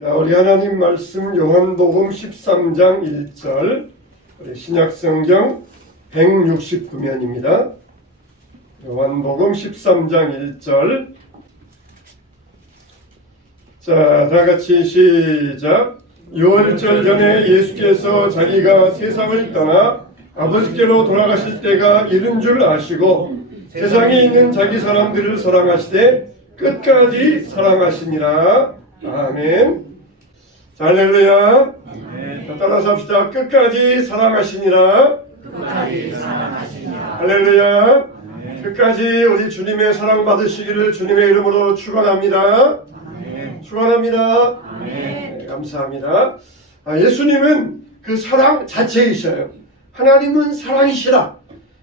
우리 하나님 말씀 요한복음 13장 1절 우리 신약성경 169면입니다. 요한복음 13장 1절 자, 다같이 시작. 유월절 전에 예수께서 자기가 세상을 떠나 아버지께로 돌아가실 때가 이른 줄 아시고 세상에 있는 자기 사람들을 사랑하시되 끝까지 사랑하시니라. 아멘. 할렐루야. 따라서 합시다. 끝까지 사랑하시니라. 끝까지 사랑하시니라. 할렐루야. 끝까지 우리 주님의 사랑 받으시기를 주님의 이름으로 축원합니다. 축원합니다. 네, 감사합니다. 예수님은 그 사랑 자체이셔요. 하나님은 사랑이시라.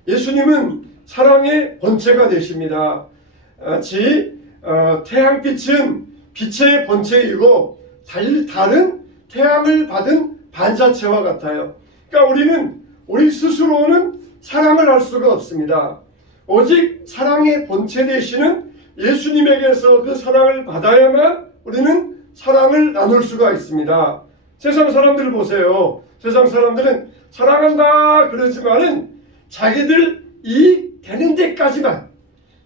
예수님은 사랑의 본체가 되십니다. 마치 태양빛은 빛의 본체이고 다른 태양을 받은 반사체와 같아요. 그러니까 우리는 우리 스스로는 사랑을 할 수가 없습니다. 오직 사랑의 본체 되시는 예수님에게서 그 사랑을 받아야만 우리는 사랑을 나눌 수가 있습니다. 세상 사람들을 보세요. 세상 사람들은 사랑한다 그러지만은 자기들이 되는 데까지만,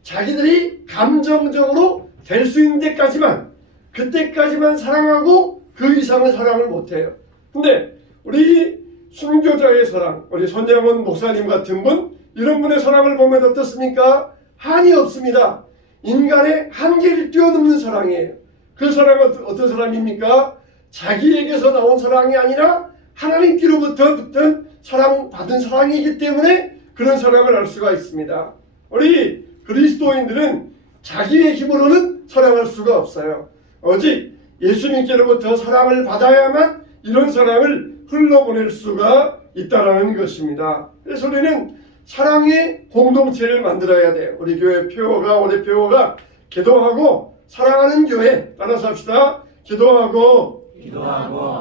자기들이 감정적으로 될 수 있는 데까지만, 그때까지만 사랑하고 그 이상은 사랑을 못해요. 근데 우리 순교자의 사랑, 우리 손양원 목사님 같은 분, 이런 분의 사랑을 보면 어떻습니까? 한이 없습니다. 인간의 한계를 뛰어넘는 사랑이에요. 그 사랑은 어떤 사람입니까? 자기에게서 나온 사랑이 아니라 하나님께로부터 붙은 사랑받은 사랑이기 때문에 그런 사랑을 알 수가 있습니다. 우리 그리스도인들은 자기의 힘으로는 사랑할 수가 없어요. 오직 예수님께로부터 사랑을 받아야만 이런 사랑을 흘러보낼 수가 있다는 것입니다. 그래서 우리는 사랑의 공동체를 만들어야 돼요. 우리 교회 표어가, 올해 표어가 기도하고 사랑하는 교회. 따라서 합시다. 기도하고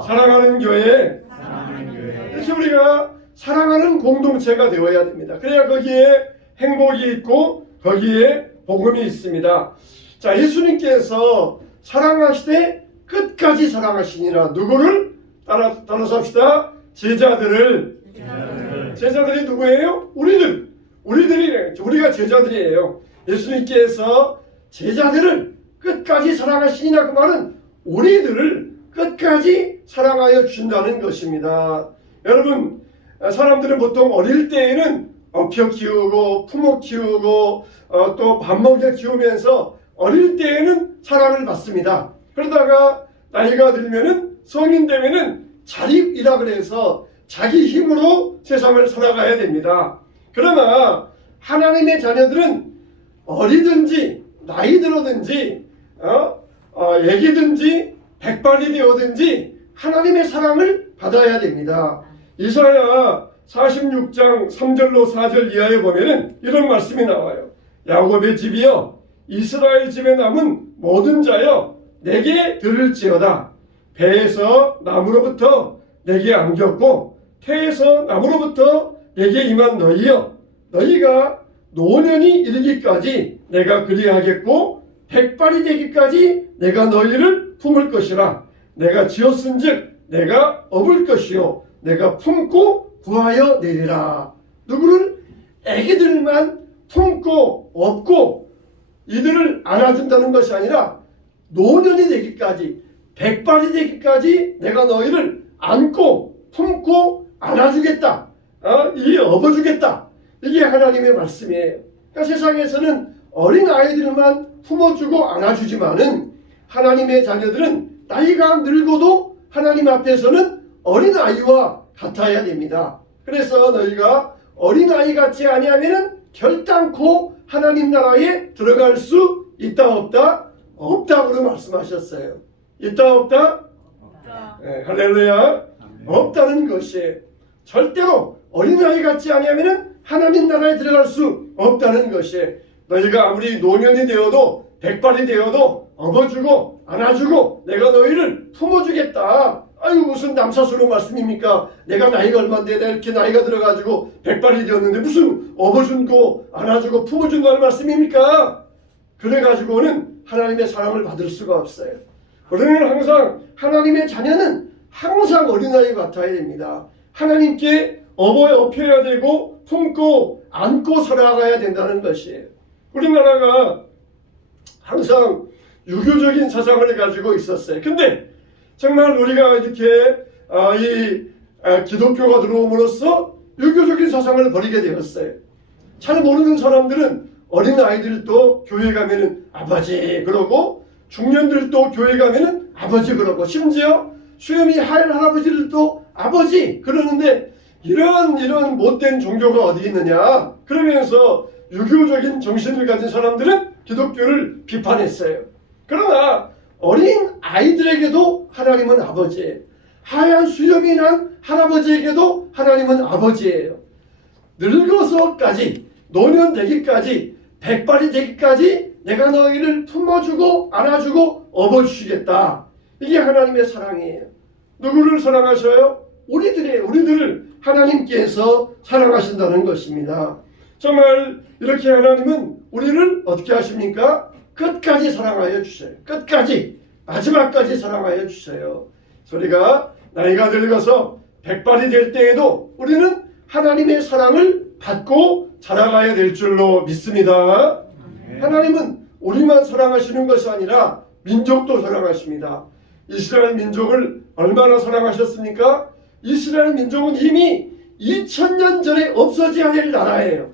사랑하는 교회. 그래서 우리가 사랑하는 공동체가 되어야 됩니다. 그래야 거기에 행복이 있고 거기에 복음이 있습니다. 자, 예수님께서 사랑하시되 끝까지 사랑하시니라. 누구를? 따라서 합시다. 제자들을. 제자들이 누구예요? 우리가 제자들이에요. 예수님께서 제자들을 끝까지 사랑하시니라. 그 말은 우리들을 끝까지 사랑하여 주신다는 것입니다. 여러분, 사람들은 보통 어릴 때에는 업혀 키우고 품어 키우고 또 밥 먹여 키우면서 어릴 때에는 사랑을 받습니다. 그러다가 나이가 들면은 성인 되면은 자립이라 그래서 자기 힘으로 세상을 살아가야 됩니다. 그러나 하나님의 자녀들은 어리든지 나이 들어든지 애기든지 백발이 되어든지 하나님의 사랑을 받아야 됩니다. 이사야 46장 3절로 4절 이하에 보면은 이런 말씀이 나와요. 야곱의 집이여, 이스라엘 집에 남은 모든 자여, 내게 들을지어다. 배에서 나무로부터 내게 안겼고 태에서 나무로부터 내게 임한 너희여, 너희가 노년이 이르기까지 내가 그리하겠고 백발이 되기까지 내가 너희를 품을 것이라. 내가 지었은즉 내가 업을 것이요 내가 품고 구하여 내리라. 누구를? 애기들만 품고 업고 이들을 안아준다는 것이 아니라 노년이 되기까지, 백발이 되기까지 내가 너희를 안고 품고 안아주겠다. 이 업어주겠다. 이게 하나님의 말씀이에요. 그러니까 세상에서는 어린 아이들만 품어주고 안아주지만은 하나님의 자녀들은 나이가 늙어도 하나님 앞에서는 어린 아이와 같아야 됩니다. 그래서 너희가 어린 아이 같지 아니하면은 결단코 하나님 나라에 들어갈 수 있다 없다? 없다고 말씀하셨어요. 있다 없다? 없다. 네, 할렐루야. 없다는 것이에요. 절대로 어린아이 같지 아니하면 하나님 나라에 들어갈 수 없다는 것이에요. 너희가 아무리 노년이 되어도 백발이 되어도 업어주고 안아주고 내가 너희를 품어주겠다. 아유, 무슨 남사스러운 말씀입니까? 내가 나이가 얼마인데 내가 이렇게 나이가 들어가지고 백발이 되었는데 무슨 업어준고 안아주고 품어준다는 말씀입니까? 그래가지고는 하나님의 사랑을 받을 수가 없어요. 우리는 항상 하나님의 자녀는 항상 어린아이 같아야 됩니다. 하나님께 업혀야 되고 품고 안고 살아가야 된다는 것이에요. 우리나라가 항상 유교적인 사상을 가지고 있었어요. 근데 정말 우리가 이렇게 기독교가 들어옴으로써 유교적인 사상을 버리게 되었어요. 잘 모르는 사람들은 어린 아이들도 교회 가면은 아버지 그러고 중년들도 교회 가면은 아버지 그러고 심지어 수염이 하얀 할아버지들도 아버지 그러는데 이런 못된 종교가 어디 있느냐 그러면서 유교적인 정신을 가진 사람들은 기독교를 비판했어요. 그러나 어린 아이들에게도 하나님은 아버지예요. 하얀 수염이 난 할아버지에게도 하나님은 아버지예요. 늙어서까지 노년 되기까지 백발이 되기까지 내가 너희를 품어주고 안아주고 업어주시겠다. 이게 하나님의 사랑이에요. 누구를 사랑하셔요? 우리들을 하나님께서 사랑하신다는 것입니다. 정말 이렇게 하나님은 우리를 어떻게 하십니까? 끝까지 사랑하여 주셔요. 끝까지 마지막까지 사랑하여 주셔요. 우리가 나이가 늙어서 백발이 될 때에도 우리는 하나님의 사랑을 받고 자라가야 될 줄로 믿습니다. 하나님은 우리만 사랑하시는 것이 아니라 민족도 사랑하십니다. 이스라엘 민족을 얼마나 사랑하셨습니까? 이스라엘 민족은 이미 2000년 전에 없어져야 될 나라예요.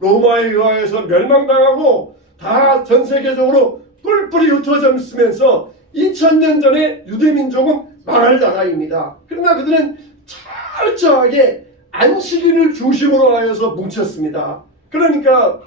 로마에 의하여서 멸망당하고 다 전 세계적으로 뿔뿔이 흩어져 있으면서 2000년 전에 유대민족은 망할 나라입니다. 그러나 그들은 철저하게 안식일을 중심으로 하여서 뭉쳤습니다. 그러니까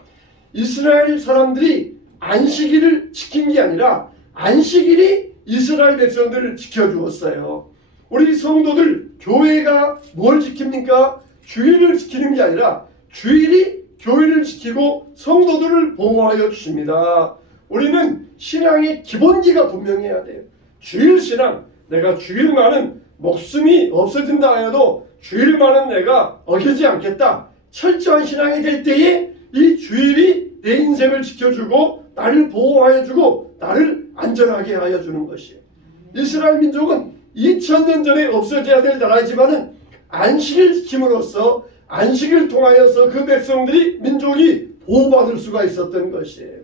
이스라엘 사람들이 안식일을 지킨 게 아니라 안식일이 이스라엘 백성들을 지켜주었어요. 우리 성도들 교회가 뭘 지킵니까? 주일을 지키는 게 아니라 주일이 교회를 지키고 성도들을 보호하여 주십니다. 우리는 신앙의 기본기가 분명해야 돼요. 주일 신앙, 내가 주일만은 목숨이 없어진다 하여도 주일만은 내가 어기지 않겠다. 철저한 신앙이 될 때에 이 주일이 내 인생을 지켜주고 나를 보호하여 주고 나를 안전하게 하여 주는 것이에요. 이스라엘 민족은 2000년 전에 없어져야 될 나라이지만은 안식을 지킴으로써 안식을 통하여서 그 백성들이 민족이 보호받을 수가 있었던 것이에요.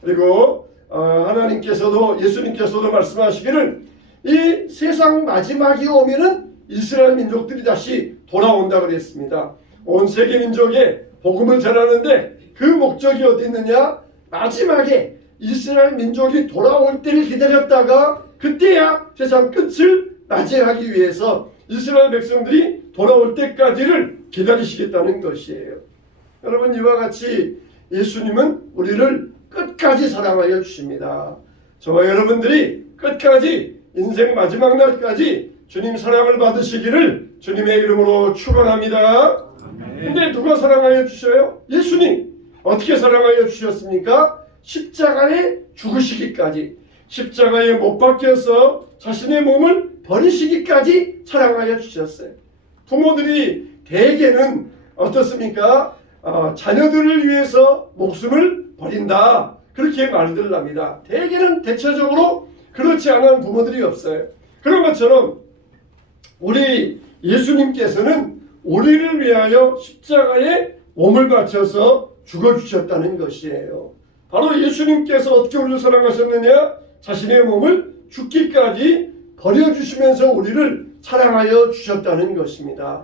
그리고 하나님께서도 예수님께서도 말씀하시기를 이 세상 마지막이 오면은 이스라엘 민족들이 다시 돌아온다 그랬습니다. 온 세계 민족에 복음을 전하는데 그 목적이 어디 있느냐? 마지막에 이스라엘 민족이 돌아올 때를 기다렸다가 그때야 세상 끝을 맞이하기 위해서 이스라엘 백성들이 돌아올 때까지를 기다리시겠다는 것이에요. 여러분 이와 같이 예수님은 우리를 끝까지 사랑하여 주십니다. 저와 여러분들이 끝까지 인생 마지막 날까지 주님 사랑을 받으시기를 주님의 이름으로 축원합니다. 근데 누가 사랑하여 주셔요? 예수님. 어떻게 사랑하여 주셨습니까? 십자가에 죽으시기까지, 십자가에 못 박혀서 자신의 몸을 버리시기까지 사랑하여 주셨어요. 부모들이 대개는 어떻습니까? 자녀들을 위해서 목숨을 버린다. 그렇게 말들 합니다. 대개는 대체적으로 그렇지 않은 부모들이 없어요. 그런 것처럼 우리 예수님께서는 우리를 위하여 십자가에 몸을 바쳐서 죽어주셨다는 것이에요. 바로 예수님께서 어떻게 우리를 사랑하셨느냐? 자신의 몸을 죽기까지 버려주시면서 우리를 사랑하여 주셨다는 것입니다.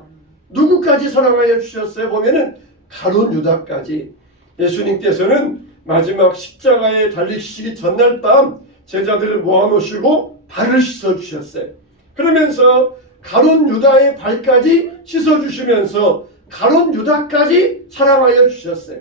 누구까지 사랑하여 주셨어요? 보면은 가룟 유다까지. 예수님께서는 마지막 십자가에 달리시기 전날 밤 제자들을 모아놓으시고 발을 씻어주셨어요. 그러면서 가룟 유다의 발까지 씻어주시면서 가룟 유다까지 사랑하여 주셨어요.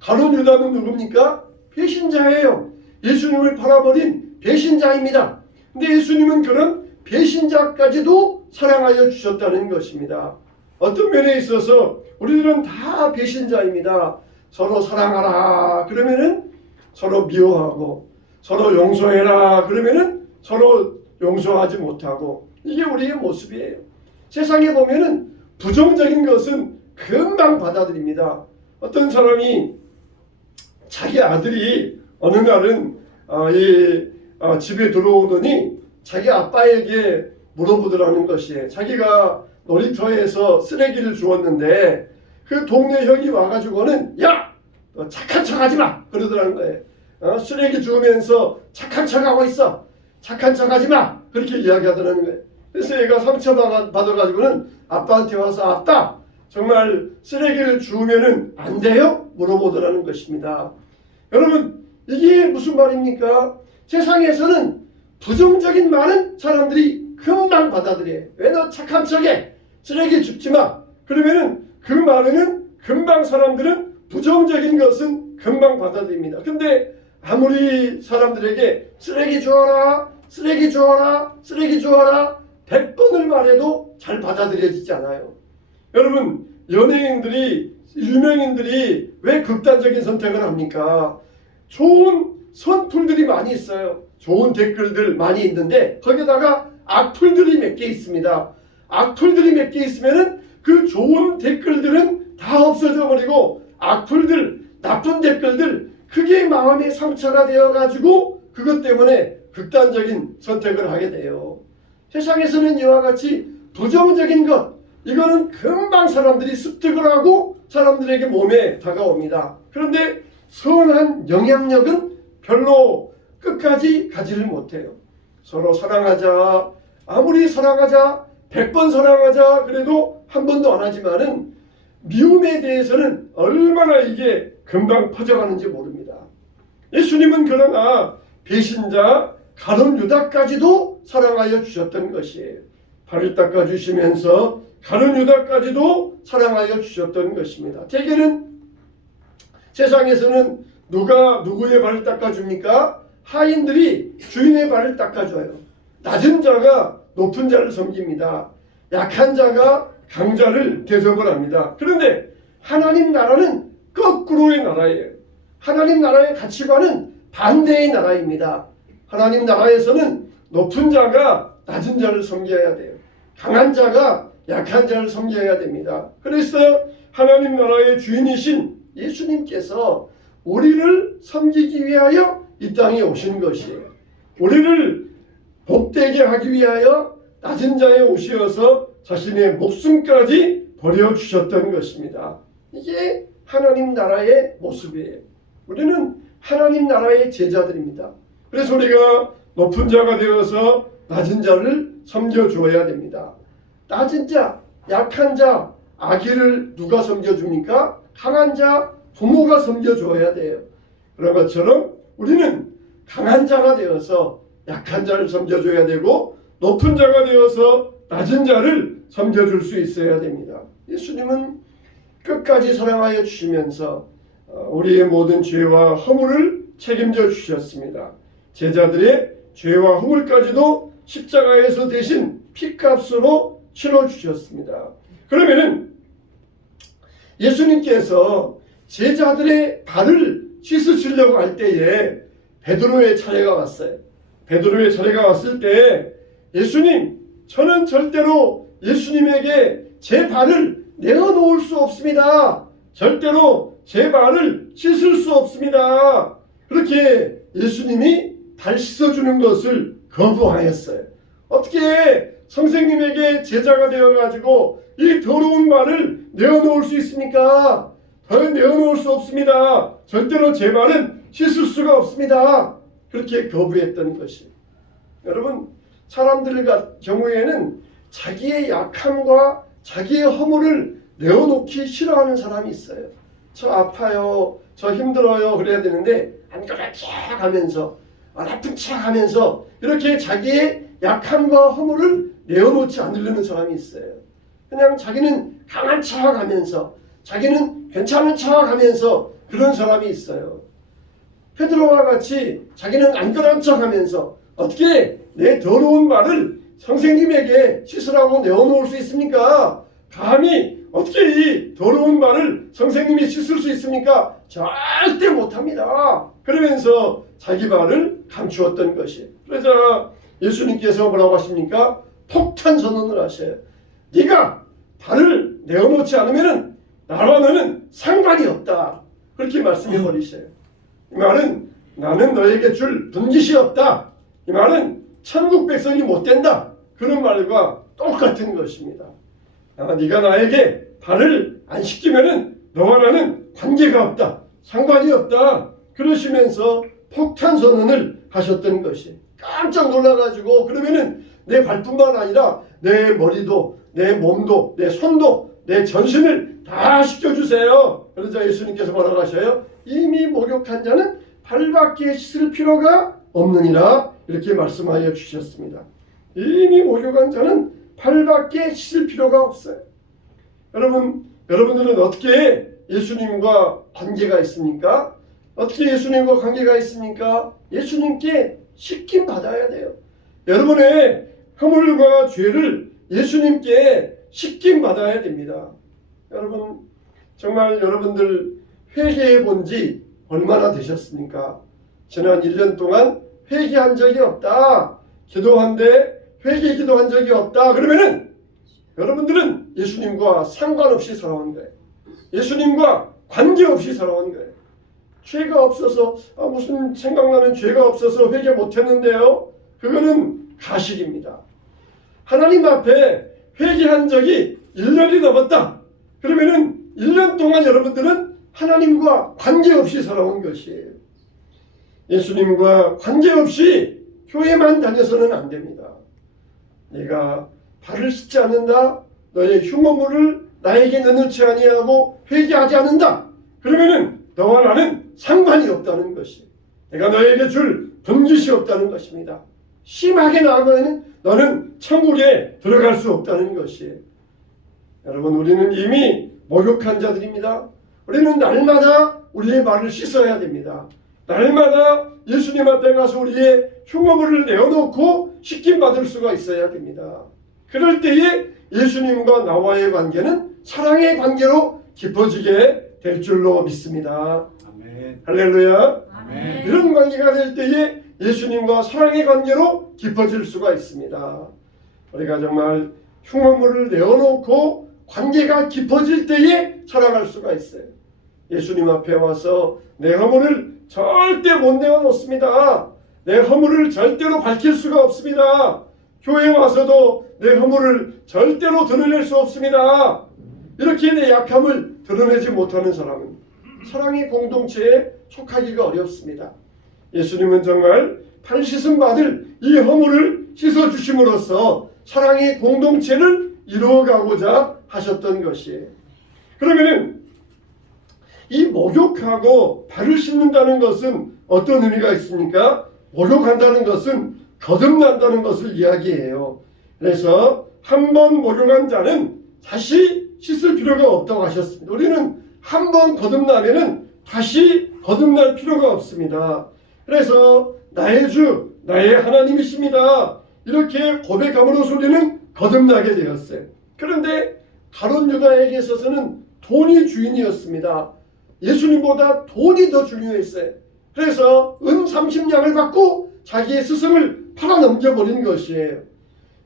가룟 유다는 누굽니까? 배신자예요. 예수님을 팔아버린 배신자입니다. 근데 예수님은 그런 배신자까지도 사랑하여 주셨다는 것입니다. 어떤 면에 있어서 우리들은 다 배신자입니다. 서로 사랑하라 그러면은 서로 미워하고, 서로 용서해라 그러면은 서로 용서하지 못하고, 이게 우리의 모습이에요. 세상에 보면은 부정적인 것은 금방 받아들입니다. 어떤 사람이 자기 아들이 어느 날은 집에 들어오더니 자기 아빠에게 물어보더라는 것이에요. 자기가 놀이터에서 쓰레기를 주웠는데 그 동네 형이 와가지고는 야! 너 착한 척 하지 마! 그러더라는 거예요. 쓰레기 주우면서 착한 척 하고 있어. 착한 척 하지 마! 그렇게 이야기하더라는 거예요. 그래서 얘가 상처받아가지고는 아빠한테 와서 아빠! 정말 쓰레기를 주우면은 안 돼요? 물어보더라는 것입니다. 여러분, 이게 무슨 말입니까? 세상에서는 부정적인 말은 사람들이 금방 받아들여요. 왜 너 착한 척해? 쓰레기 줍지 마. 그러면은 그 말에는 금방 사람들은 부정적인 것은 금방 받아들입니다. 근데 아무리 사람들에게 쓰레기 주어라, 쓰레기 주어라, 쓰레기 주어라 100번을 말해도 잘 받아들여지지 않아요. 여러분, 연예인들이, 유명인들이 왜 극단적인 선택을 합니까? 좋은 선풀들이 많이 있어요. 좋은 댓글들 많이 있는데 거기다가 악플들이 몇 개 있습니다. 악플들이 몇 개 있으면은 그 좋은 댓글들은 다 없어져 버리고 악플들, 나쁜 댓글들 그게 마음의 상처가 되어 가지고 그것 때문에 극단적인 선택을 하게 돼요. 세상에서는 이와 같이 부정적인 것 이거는 금방 사람들이 습득을 하고 사람들에게 몸에 다가옵니다. 그런데 선한 영향력은 별로 끝까지 가지를 못해요. 서로 사랑하자. 아무리 사랑하자. 100번 사랑하자. 그래도 한 번도 안 하지만은 미움에 대해서는 얼마나 이게 금방 퍼져가는지 모릅니다. 예수님은 그러나 배신자 가룟 유다까지도 사랑하여 주셨던 것이에요. 발을 닦아주시면서 가룟 유다까지도 사랑하여 주셨던 것입니다. 대개는 세상에서는 누가 누구의 발을 닦아줍니까? 하인들이 주인의 발을 닦아줘요. 낮은 자가 높은 자를 섬깁니다. 약한 자가 강자를 대접을 합니다. 그런데 하나님 나라는 거꾸로의 나라예요. 하나님 나라의 가치관은 반대의 나라입니다. 하나님 나라에서는 높은 자가 낮은 자를 섬겨야 돼요. 강한 자가 약한 자를 섬겨야 됩니다. 그래서 하나님 나라의 주인이신 예수님께서 우리를 섬기기 위하여 이 땅에 오신 것이에요. 우리를 복되게 하기 위하여 낮은 자에 오시어서 자신의 목숨까지 버려주셨던 것입니다. 이게 하나님 나라의 모습이에요. 우리는 하나님 나라의 제자들입니다. 그래서 우리가 높은 자가 되어서 낮은 자를 섬겨주어야 됩니다. 낮은 자, 약한 자, 아기를 누가 섬겨줍니까? 강한 자, 부모가 섬겨줘야 돼요. 그런 것처럼 우리는 강한 자가 되어서 약한 자를 섬겨줘야 되고 높은 자가 되어서 낮은 자를 섬겨줄 수 있어야 됩니다. 예수님은 끝까지 사랑하여 주시면서 우리의 모든 죄와 허물을 책임져 주셨습니다. 제자들의 죄와 허물까지도 십자가에서 대신 피값으로 치러 주셨습니다. 그러면은 예수님께서 제자들의 발을 씻으시려고 할 때에 베드로의 차례가 왔어요. 베드로의 차례가 왔을 때 예수님, 저는 절대로 예수님에게 제 발을 내어놓을 수 없습니다. 절대로 제 발을 씻을 수 없습니다. 그렇게 예수님이 발 씻어주는 것을 거부하였어요. 어떻게 선생님에게 제자가 되어가지고 이 더러운 발을 내어놓을 수 있습니까? 더 내어놓을 수 없습니다. 절대로 제 발은 씻을 수가 없습니다. 그렇게 거부했던 것이. 여러분, 사람들 경우에는 자기의 약함과 자기의 허물을 내어놓기 싫어하는 사람이 있어요. 저 아파요, 저 힘들어요 그래야 되는데 안 그런 척 하면서 나쁜 척 하면서 이렇게 자기의 약함과 허물을 내어놓지 않으려는 사람이 있어요. 그냥 자기는 강한 척 하면서 자기는 괜찮은 척 하면서 그런 사람이 있어요. 베드로와 같이 자기는 안 그런 척 하면서 어떻게 내 더러운 발을 선생님에게 씻으라고 내어놓을 수 있습니까? 감히 어떻게 이 더러운 발을 선생님이 씻을 수 있습니까? 절대 못합니다. 그러면서 자기 발을 감추었던 것이. 그래서 예수님께서 뭐라고 하십니까? 폭탄 선언을 하셔요. 네가 발을 내어놓지 않으면 나와 너는 상관이 없다. 그렇게 말씀해 버리셔요. 이 말은 나는 너에게 줄 분깃이 없다. 이 말은 천국 백성이 못 된다, 그런 말과 똑같은 것입니다. 네가 나에게 발을 안 씻기면은 너와 나는 관계가 없다, 상관이 없다, 그러시면서 폭탄 선언을 하셨던 것이, 깜짝 놀라가지고 그러면은 내 발뿐만 아니라 내 머리도, 내 몸도, 내 손도, 내 전신을 다 씻겨주세요. 그러자 예수님께서 뭐라고 하셔요? 이미 목욕한 자는 발밖에 씻을 필요가 없느니라, 이렇게 말씀하여 주셨습니다. 이미 목욕한 자는 발밖에 씻을 필요가 없어요. 여러분들은 어떻게 예수님과 관계가 있습니까? 어떻게 예수님과 관계가 있습니까? 예수님께 씻김 받아야 돼요. 여러분의 허물과 죄를 예수님께 씻김 받아야 됩니다. 여러분, 정말 여러분들 회개해 본 지 얼마나 되셨습니까? 지난 1년 동안 회개한 적이 없다, 기도한데 회개 기도한 적이 없다, 그러면은 여러분들은 예수님과 상관없이 살아온 거예요. 예수님과 관계없이 살아온 거예요. 죄가 없어서 무슨 생각나는 죄가 없어서 회개 못했는데요, 그거는 가식입니다. 하나님 앞에 회개한 적이 1년이 넘었다, 그러면은 1년 동안 여러분들은 하나님과 관계없이 살아온 것이에요. 예수님과 관계없이 교회만 다녀서는 안 됩니다. 내가 발을 씻지 않는다, 너의 흉어물을 나에게 내놓지 아니하고 회개하지 않는다, 그러면은 너와 나는 상관이 없다는 것이, 내가 너에게 줄 분깃이 없다는 것입니다. 심하게 나아가면 너는 천국에 들어갈 수 없다는 것이에요. 여러분, 우리는 이미 목욕한 자들입니다. 우리는 날마다 우리의 발을 씻어야 됩니다. 날마다 예수님 앞에 가서 우리의 흉어물을 내어놓고 씻김 받을 수가 있어야 됩니다. 그럴 때에 예수님과 나와의 관계는 사랑의 관계로 깊어지게 될 줄로 믿습니다. 아멘. 할렐루야. 아멘. 이런 관계가 될 때에 예수님과 사랑의 관계로 깊어질 수가 있습니다. 우리가 정말 흉어물을 내어놓고 관계가 깊어질 때에 살아갈 수가 있어요. 예수님 앞에 와서 내 허물을 절대 못 내어놓습니다. 내 허물을 절대로 밝힐 수가 없습니다. 교회에 와서도 내 허물을 절대로 드러낼 수 없습니다. 이렇게 내 약함을 드러내지 못하는 사람은 사랑의 공동체에 속하기가 어렵습니다. 예수님은 정말 발 씻음 받을 이 허물을 씻어주심으로써 사랑의 공동체를 이루어가고자 하셨던 것이에요. 그러면은 이 목욕하고 발을 씻는다는 것은 어떤 의미가 있습니까? 목욕한다는 것은 거듭난다는 것을 이야기해요. 그래서 한 번 목욕한 자는 다시 씻을 필요가 없다고 하셨습니다. 우리는 한 번 거듭나면은 다시 거듭날 필요가 없습니다. 그래서 나의 주, 나의 하나님이십니다, 이렇게 고백함으로써 우리는 거듭나게 되었어요. 그런데 가룟 유다에게 있어서는 돈이 주인이었습니다. 예수님보다 돈이 더 중요했어요. 그래서 은 30냥을 받고 자기의 스승을 팔아 넘겨버린 것이에요.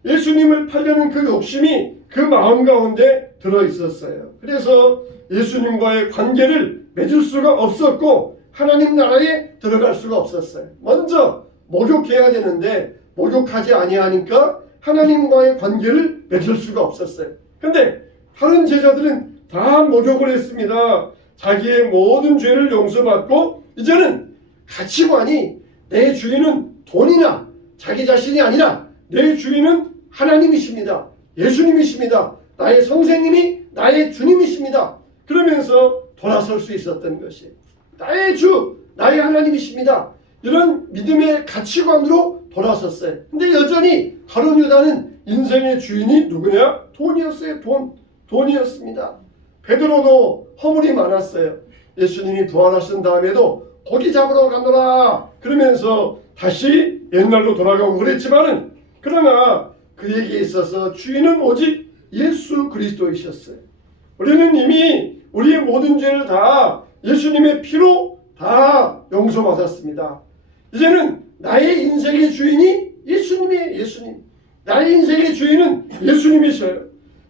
예수님을 팔려는 그 욕심이 그 마음 가운데 들어있었어요. 그래서 예수님과의 관계를 맺을 수가 없었고 하나님 나라에 들어갈 수가 없었어요. 먼저 목욕해야 되는데 목욕하지 아니하니까 하나님과의 관계를 맺을 수가 없었어요. 근데 다른 제자들은 다 목욕을 했습니다. 자기의 모든 죄를 용서받고 이제는 가치관이 내 주인은 돈이나 자기 자신이 아니라 내 주인은 하나님이십니다. 예수님이십니다. 나의 선생님이 나의 주님이십니다. 그러면서 돌아설 수 있었던 것이 나의 주, 나의 하나님이십니다. 이런 믿음의 가치관으로 돌아섰어요. 근데 여전히 가룟 유다는 인생의 주인이 누구냐? 돈이었어요. 돈이었습니다. 베드로도 허물이 많았어요. 예수님이 부활하신 다음에도 고기 잡으러 가노라 그러면서 다시 옛날로 돌아가고 그랬지만은, 그러나 그에게 있어서 주인은 오직 예수 그리스도이셨어요. 우리는 이미 우리의 모든 죄를 다 예수님의 피로 다 용서받았습니다. 이제는 나의 인생의 주인이 예수님이에요. 예수님. 나의 인생의 주인은 예수님이셔요.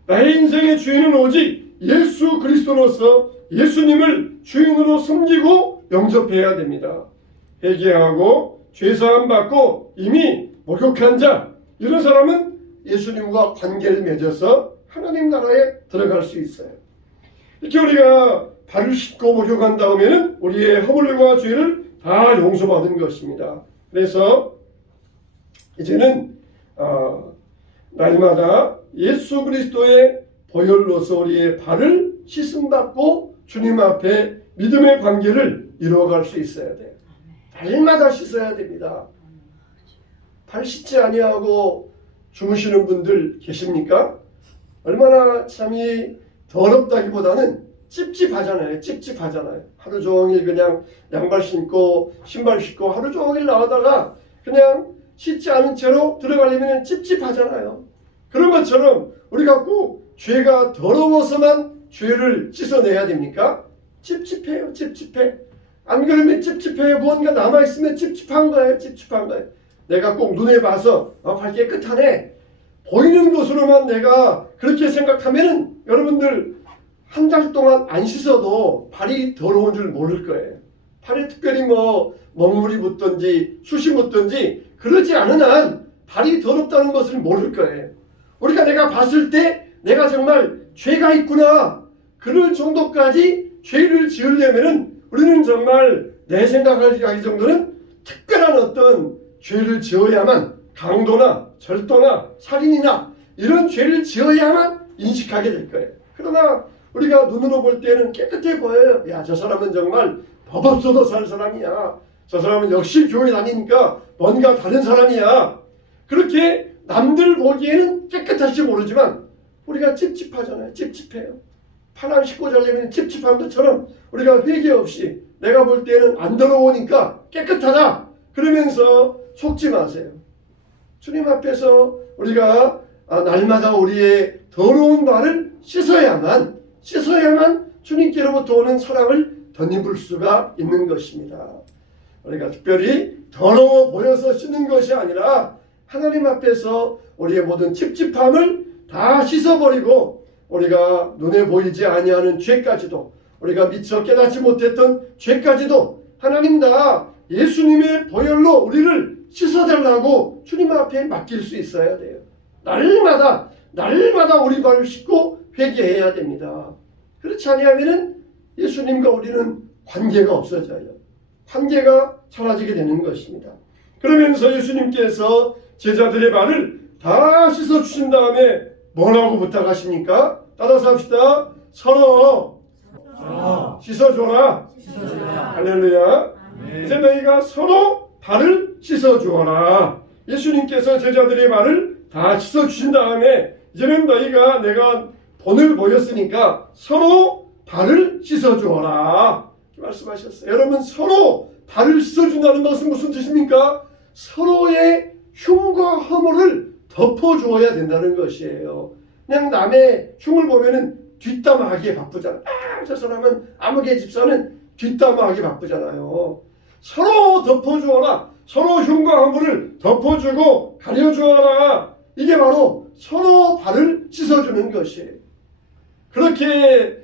나의 인생의 주인은 오직 예수 그리스도로서 예수님을 주인으로 섬기고 영접해야 됩니다. 회개하고 죄사함 받고 이미 목욕한 자, 이런 사람은 예수님과 관계를 맺어서 하나님 나라에 들어갈 수 있어요. 이렇게 우리가 발을 씻고 목욕한 다음에는 우리의 허물과 죄를 다 용서받은 것입니다. 그래서 이제는 날마다 예수 그리스도의 보혈로서 우리의 발을 씻음받고 주님 앞에 믿음의 관계를 이루어갈 수 있어야 돼요. 날마다 씻어야 됩니다. 발 씻지 아니하고 주무시는 분들 계십니까? 얼마나 참이 더럽다기보다는 찝찝하잖아요. 찝찝하잖아요. 하루 종일 그냥 양발 신고 신발 신고 하루 종일 나오다가 그냥 씻지 않은 채로 들어가려면 찝찝하잖아요. 그런 것처럼 우리가 꼭 죄가 더러워서만 죄를 씻어내야 됩니까? 찝찝해요. 찝찝해. 안 그러면 찝찝해요. 무언가 남아있으면 찝찝한 거예요. 찝찝한 거예요. 내가 꼭 눈에 봐서 발 깨끗하네. 보이는 것으로만 내가 그렇게 생각하면은 여러분들 한 달 동안 안 씻어도 발이 더러운 줄 모를 거예요. 발에 특별히 뭐 먹물이 묻든지 숯이 묻든지 그러지 않은 한 발이 더럽다는 것을 모를 거예요. 우리가 내가 봤을 때 내가 정말 죄가 있구나 그럴 정도까지 죄를 지으려면은 우리는 정말 내 생각하기 정도는 특별한 어떤 죄를 지어야만 강도나 절도나 살인이나 이런 죄를 지어야만 인식하게 될 거예요. 그러나 우리가 눈으로 볼 때는 깨끗해 보여요. 야, 저 사람은 정말 법 없어도 살 사람이야. 저 사람은 역시 교회 다니니까 뭔가 다른 사람이야. 그렇게 남들 보기에는 깨끗할지 모르지만 우리가 찝찝하잖아요. 찝찝해요. 팔 안 씻고 자려면 찝찝한 것처럼 우리가 회개 없이 내가 볼 때는 안 더러우니까 깨끗하다 그러면서 속지 마세요. 주님 앞에서 우리가 날마다 우리의 더러운 발을 씻어야만 주님께로부터 오는 사랑을 덧입을 수가 있는 것입니다. 우리가 특별히 더러워 보여서 씻는 것이 아니라 하나님 앞에서 우리의 모든 찝찝함을 다 씻어버리고 우리가 눈에 보이지 아니하는 죄까지도 우리가 미처 깨닫지 못했던 죄까지도 하나님 다 예수님의 보혈로 우리를 씻어달라고 주님 앞에 맡길 수 있어야 돼요. 날마다 우리 발을 씻고 회개해야 됩니다. 그렇지 아니하면 예수님과 우리는 관계가 없어져요. 관계가 사라지게 되는 것입니다. 그러면서 예수님께서 제자들의 발을 다 씻어주신 다음에 뭐라고 부탁하십니까? 따라서 합시다. 서로 씻어줘라. 할렐루야. 이제 너희가 서로 발을 씻어주어라. 예수님께서 제자들의 발을 다 씻어주신 다음에 이제는 너희가 내가 본을 보였으니까 서로 발을 씻어주어라 말씀하셨어요. 여러분 서로 발을 씻어준다는 것은 무슨 뜻입니까? 서로의 흉과 허물을 덮어주어야 된다는 것이에요. 그냥 남의 흉을 보면은 뒷담화하기에 바쁘잖아요. 저 사람은 아무개 집사는 뒷담화하기 바쁘잖아요. 서로 덮어주어라. 서로 흉과 허물을 덮어주고 가려주어라. 이게 바로 서로 발을 씻어주는 것이에요. 그렇게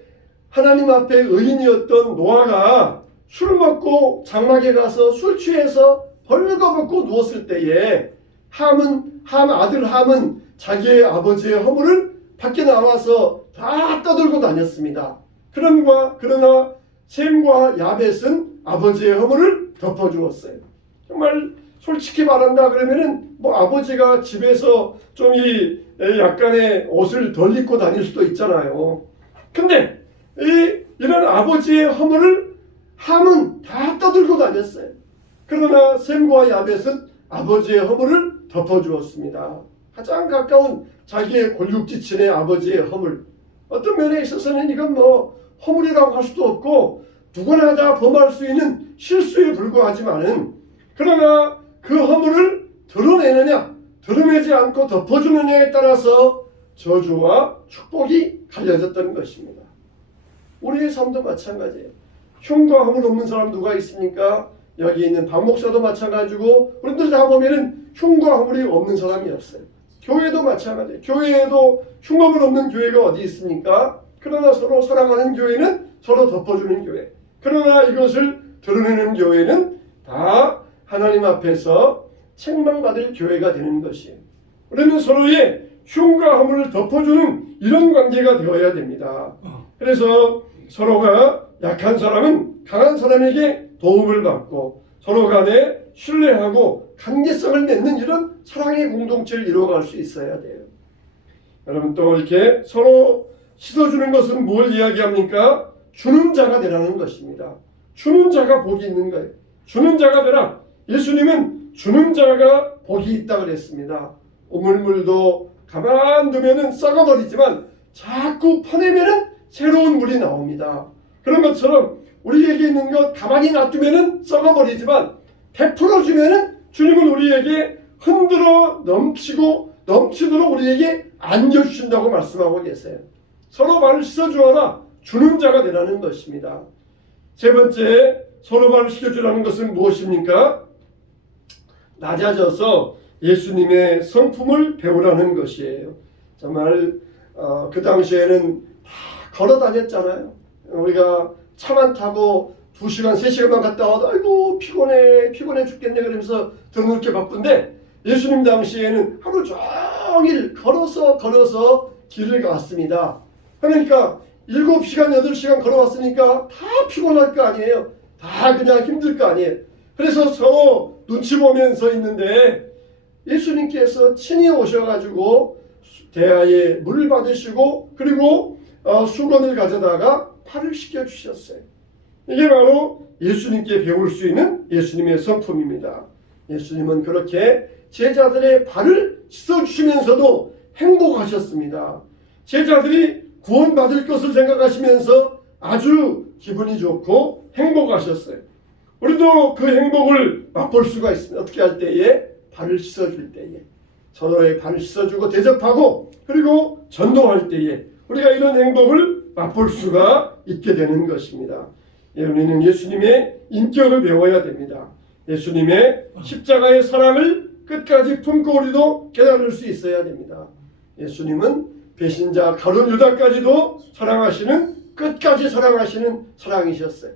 하나님 앞에 의인이었던 노아가 술 먹고 장막에 가서 술 취해서 벌거벗고 누웠을 때에 함 아들 함은 자기의 아버지의 허물을 밖에 나와서 다 떠들고 다녔습니다. 그러나 셈과 야벳은 아버지의 허물을 덮어주었어요. 정말 솔직히 말한다 그러면은 뭐 아버지가 집에서 좀 약간의 옷을 덜 입고 다닐 수도 있잖아요. 근데 이런 아버지의 허물을 함은 다 떠들고 다녔어요. 그러나 셈과 야벳은 아버지의 허물을 덮어주었습니다. 가장 가까운 자기의 골육지친의 아버지의 허물. 어떤 면에 있어서는 이건 뭐 허물이라고 할 수도 없고 누구나 다 범할 수 있는 실수에 불과하지만은 그러나 그 허물을 드러내느냐 드러내지 않고 덮어주느냐에 따라서 저주와 축복이 갈려졌던 것입니다. 우리의 삶도 마찬가지예요. 흉과 허물 없는 사람 누가 있습니까? 여기 있는 박 목사도 마찬가지고 우리들 다 보면은 흉과 허물이 없는 사람이 없어요. 교회도 마찬가지예요. 교회에도 흉허물 없는 교회가 어디 있습니까? 그러나 서로 사랑하는 교회는 서로 덮어주는 교회. 그러나 이것을 드러내는 교회는 다 하나님 앞에서 책망받을 교회가 되는 것이에요. 우리는 서로의 흉과 허물을 덮어주는 이런 관계가 되어야 됩니다. 그래서 서로가 약한 사람은 강한 사람에게 도움을 받고 서로 간에 신뢰하고 관계성을 맺는 이런 사랑의 공동체를 이루어갈 수 있어야 돼요. 여러분, 또 이렇게 서로 씻어주는 것은 뭘 이야기합니까? 주는 자가 되라는 것입니다. 주는 자가 복이 있는 거예요. 주는 자가 되라. 예수님은 주는 자가 복이 있다 그랬습니다. 우물물도 가만 두면은 썩어버리지만 자꾸 퍼내면은 새로운 물이 나옵니다. 그런 것처럼 우리에게 있는 것 가만히 놔두면은 썩어버리지만 베풀어 주면은 주님은 우리에게 흔들어 넘치도록 우리에게 안겨주신다고 말씀하고 계세요. 서로 발을 씻어주어라. 주는 자가 되라는 것입니다. 세 번째, 서로 발을 씻어주라는 것은 무엇입니까? 낮아져서 예수님의 성품을 배우라는 것이에요. 정말 그 당시에는 다 걸어 다녔잖아요. 우리가 차만 타고 2시간, 3시간만 갔다 와도 아이고 피곤해 죽겠네 그러면서 드넓게 바쁜데 예수님 당시에는 하루 종일 걸어서 길을 갔습니다. 그러니까 7시간, 8시간 걸어왔으니까 다 피곤할 거 아니에요. 다 그냥 힘들 거 아니에요. 그래서 서로 눈치 보면서 있는데 예수님께서 친히 오셔가지고 대야에 물을 받으시고 그리고 수건을 가져다가 발을 씻겨주셨어요. 이게 바로 예수님께 배울 수 있는 예수님의 성품입니다. 예수님은 그렇게 제자들의 발을 씻어주시면서도 행복하셨습니다. 제자들이 구원받을 것을 생각하시면서 아주 기분이 좋고 행복하셨어요. 우리도 그 행복을 맛볼 수가 있습니다. 어떻게 할 때에? 발을 씻어줄 때에. 서로의 발을 씻어주고 대접하고 그리고 전도할 때에 우리가 이런 행복을 맛볼 수가 있게 되는 것입니다. 우리는 예수님의 인격을 배워야 됩니다. 예수님의 십자가의 사랑을 끝까지 품고 우리도 깨달을 수 있어야 됩니다. 예수님은 배신자 가룟 유다까지도 사랑하시는, 끝까지 사랑하시는 사랑이셨어요.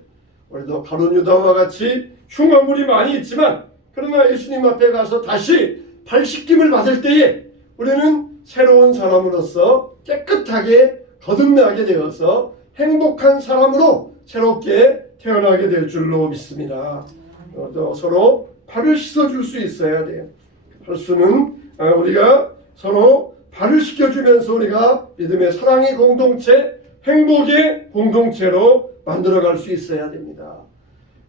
우리도 가룟 유다와 같이 흉악물이 많이 있지만 그러나 예수님 앞에 가서 다시 발 씻김을 받을 때에 우리는 새로운 사람으로서 깨끗하게 거듭나게 되어서 행복한 사람으로 새롭게 태어나게 될 줄로 믿습니다. 또 서로 발을 씻어줄 수 있어야 돼요. 할 수는 우리가 서로 발을 씻겨주면서 우리가 믿음의 사랑의 공동체, 행복의 공동체로 만들어갈 수 있어야 됩니다.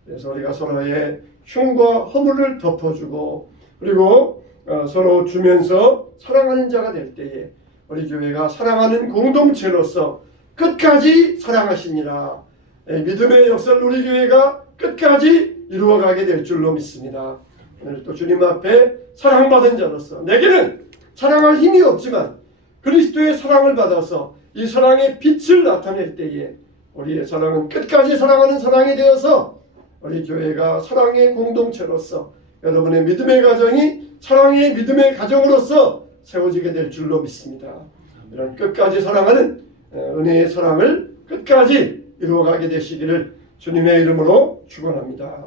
그래서 우리가 서로의 흉과 허물을 덮어주고 그리고 서로 주면서 사랑하는 자가 될 때에 우리 교회가 사랑하는 공동체로서 끝까지 사랑하시니라. 믿음의 역사를 우리 교회가 끝까지 이루어가게 될 줄로 믿습니다. 오늘 또 주님 앞에 사랑받은 자로서 내게는 사랑할 힘이 없지만 그리스도의 사랑을 받아서 이 사랑의 빛을 나타낼 때에 우리의 사랑은 끝까지 사랑하는 사랑이 되어서 우리 교회가 사랑의 공동체로서 여러분의 믿음의 가정이 사랑의 믿음의 가정으로서 세워지게 될 줄로 믿습니다. 이런 끝까지 사랑하는 은혜의 사랑을 끝까지 이루어가게 되시기를 주님의 이름으로 축원합니다.